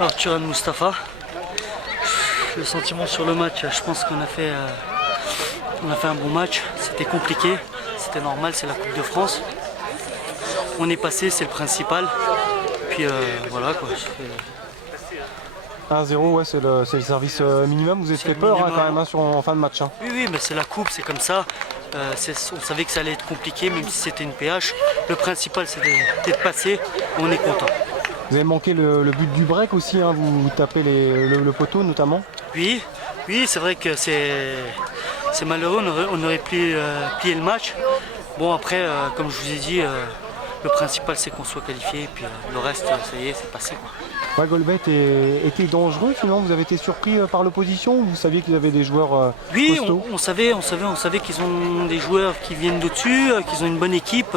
Alors Thuram Moustapha, le sentiment sur le match, je pense qu'on a fait un bon match, c'était compliqué, c'était normal, c'est la Coupe de France. On est passé, c'est le principal, puis voilà quoi. 1-0, ouais, c'est le service minimum, vous avez fait peur quand même en fin de match. Oui, mais c'est la Coupe, c'est comme ça. On savait que ça allait être compliqué, même si c'était une PH. Le principal, c'est d'être passé, on est content. Vous avez manqué le but du break aussi, vous tapez le poteau notamment. Oui, c'est vrai que c'est malheureux, on aurait plié le match. Bon après, comme je vous ai dit, le principal c'est qu'on soit qualifié, et puis le reste, ça y est, c'est passé quoi. Ouais, Golbet était dangereux finalement, vous avez été surpris par l'opposition ou vous saviez qu'ils avaient des joueurs oui, costauds? on savait qu'ils ont des joueurs qui viennent d'au-dessus, qu'ils ont une bonne équipe.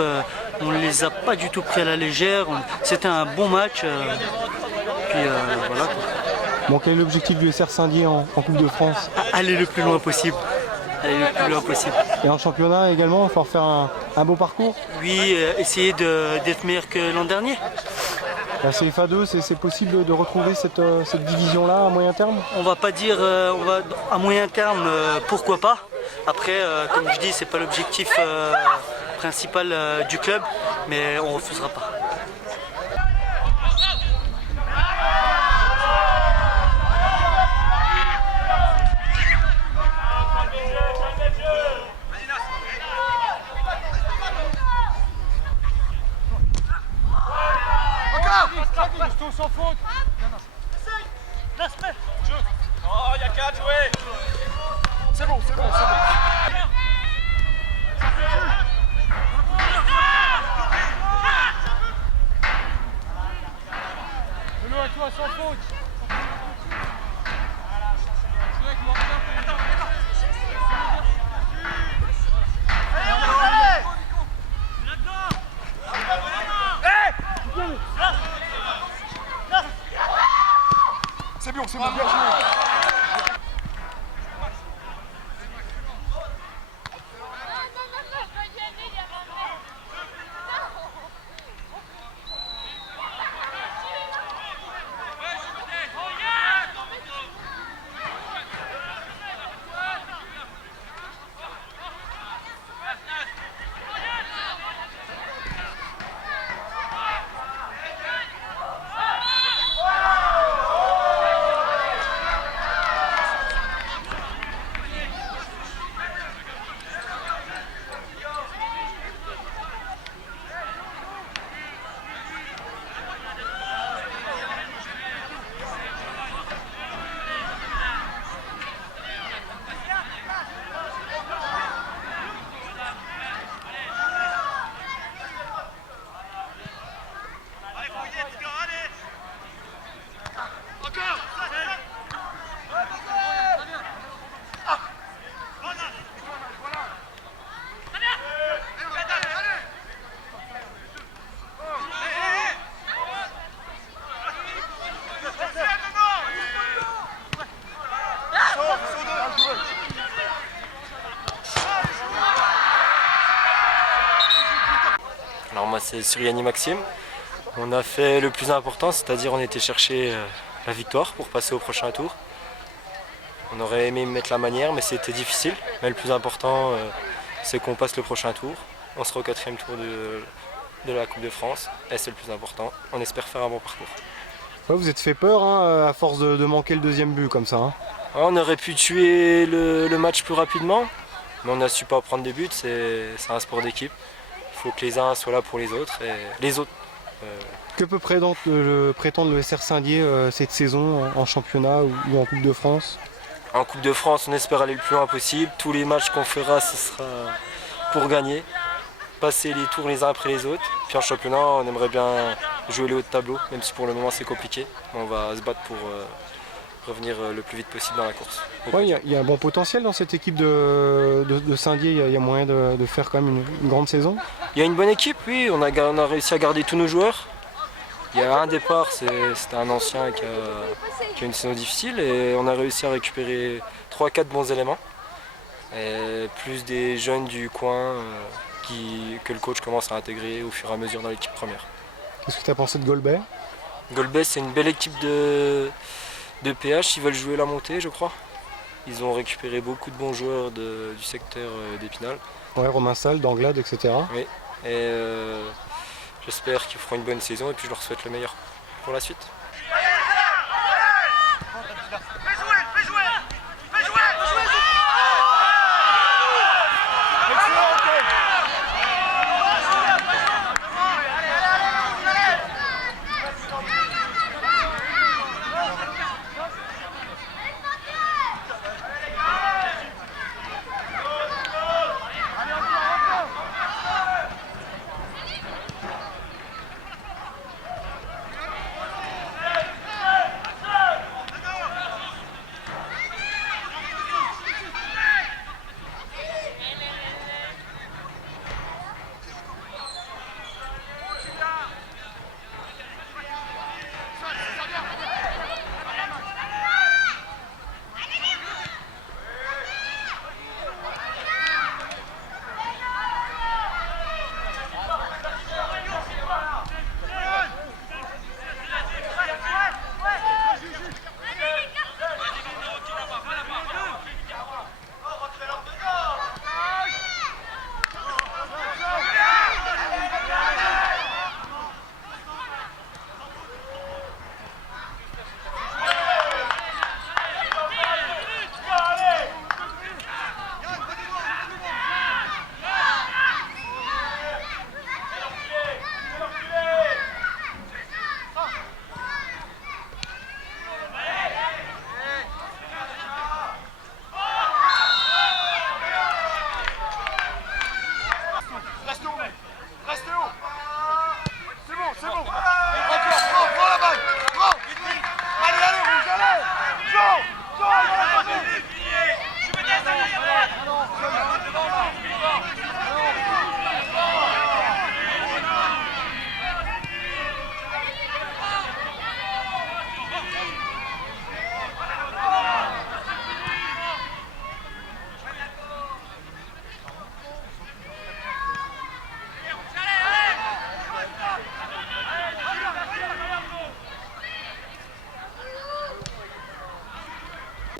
On ne les a pas du tout pris à la légère. C'était un bon match. Puis voilà quoi. Bon, quel est l'objectif du SR Saint-Dié en Coupe de France? Aller le plus loin possible. Et en championnat également, il faut faire un beau parcours? Oui, essayer d'être meilleur que l'an dernier. La CFA 2, c'est possible de retrouver cette division-là à moyen terme? On va pas dire à moyen terme, pourquoi pas. Après, comme je dis, c'est pas l'objectif principal du club, mais on refusera pas. Sans faute. Oh, il y a qu'à jouer. C'est bon. Lolo à toi sans faute. C'est bon, bien joué. Alors moi c'est Suriani Maxime. On a fait le plus important, c'est-à-dire on était chercher la victoire pour passer au prochain tour. On aurait aimé mettre la manière, mais c'était difficile. Mais le plus important, c'est qu'on passe le prochain tour. On sera au 4e tour de la Coupe de France et c'est le plus important. On espère faire un bon parcours. Ouais, vous êtes fait peur à force de manquer le deuxième but comme ça. On aurait pu tuer le match plus rapidement, mais on n'a su pas prendre des buts. C'est un sport d'équipe. Il faut que les uns soient là pour les autres et les autres. Que peut prétendre le SR Saint-Dié cette saison en championnat ou en Coupe de France? En Coupe de France, on espère aller le plus loin possible. Tous les matchs qu'on fera, ce sera pour gagner, passer les tours les uns après les autres. Puis en championnat, on aimerait bien jouer le haut de tableau, même si pour le moment c'est compliqué. On va se battre pour revenir le plus vite possible dans la course. Ouais, il y a un bon potentiel dans cette équipe de Saint-Dié, il y a moyen de faire quand même une grande saison. Il y a une bonne équipe, oui, on a réussi à garder tous nos joueurs. Il y a un départ, c'était un ancien qui a une saison difficile et on a réussi à récupérer 3-4 bons éléments. Et plus des jeunes du coin que le coach commence à intégrer au fur et à mesure dans l'équipe première. Qu'est-ce que tu as pensé de Golbet? Golbet, c'est une belle équipe de PH, ils veulent jouer la montée, je crois. Ils ont récupéré beaucoup de bons joueurs du secteur d'Épinal. Ouais, Romain Salle, d'Anglade, etc. Oui, et j'espère qu'ils feront une bonne saison et puis je leur souhaite le meilleur pour la suite.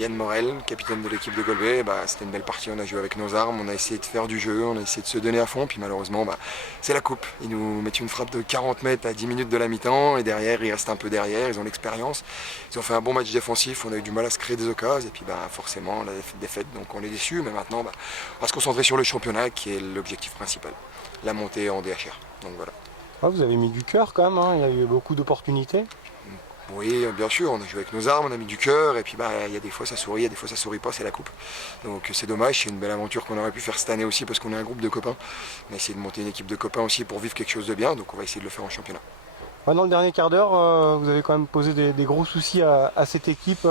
Yann Morel, capitaine de l'équipe de Golbet, c'était une belle partie, on a joué avec nos armes, on a essayé de faire du jeu, on a essayé de se donner à fond, puis malheureusement c'est la coupe. Ils nous mettent une frappe de 40 mètres à 10 minutes de la mi-temps et derrière ils restent un peu derrière, ils ont l'expérience. Ils ont fait un bon match défensif, on a eu du mal à se créer des occasions et puis forcément la défaite, donc on est déçus, mais maintenant on va se concentrer sur le championnat qui est l'objectif principal, la montée en DHR. Donc voilà. Ah, vous avez mis du cœur quand même, hein. Il y a eu beaucoup d'opportunités. Oui, bien sûr, on a joué avec nos armes, on a mis du cœur, et puis il y a des fois ça sourit, il y a des fois ça sourit pas, c'est la coupe. Donc c'est dommage, c'est une belle aventure qu'on aurait pu faire cette année aussi parce qu'on est un groupe de copains. On a essayé de monter une équipe de copains aussi pour vivre quelque chose de bien, donc on va essayer de le faire en championnat. Ouais, dans le dernier quart d'heure, vous avez quand même posé des gros soucis à cette équipe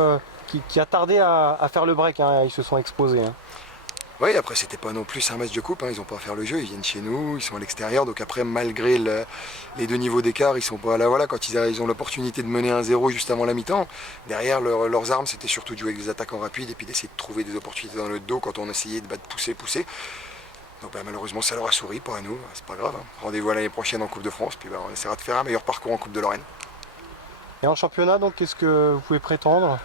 qui a tardé à faire le break, hein. Ils se sont exposés. Hein. Oui, après c'était pas non plus un match de coupe, hein. Ils n'ont pas à faire le jeu, ils viennent chez nous, ils sont à l'extérieur, donc après malgré les deux niveaux d'écart, ils sont pas là, voilà, quand ils ont l'opportunité de mener 1-0 juste avant la mi-temps, derrière leurs armes c'était surtout de jouer avec des attaquants rapides et puis d'essayer de trouver des opportunités dans le dos quand on essayait de pousser. Donc malheureusement ça leur a souri, pas à nous, c'est pas grave, hein. Rendez-vous à l'année prochaine en Coupe de France, puis on essaiera de faire un meilleur parcours en Coupe de Lorraine. Et en championnat, donc qu'est-ce que vous pouvez prétendre?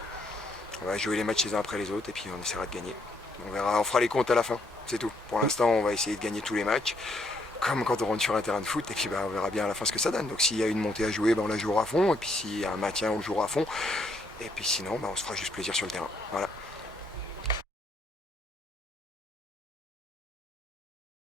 On va jouer les matchs les uns après les autres et puis on essaiera de gagner. On verra, on fera les comptes à la fin, c'est tout. Pour l'instant, on va essayer de gagner tous les matchs, comme quand on rentre sur un terrain de foot, et puis on verra bien à la fin ce que ça donne. Donc s'il y a une montée à jouer, on la jouera à fond, et puis s'il y a un maintien, on le jouera à fond. Et puis sinon, on se fera juste plaisir sur le terrain. Voilà.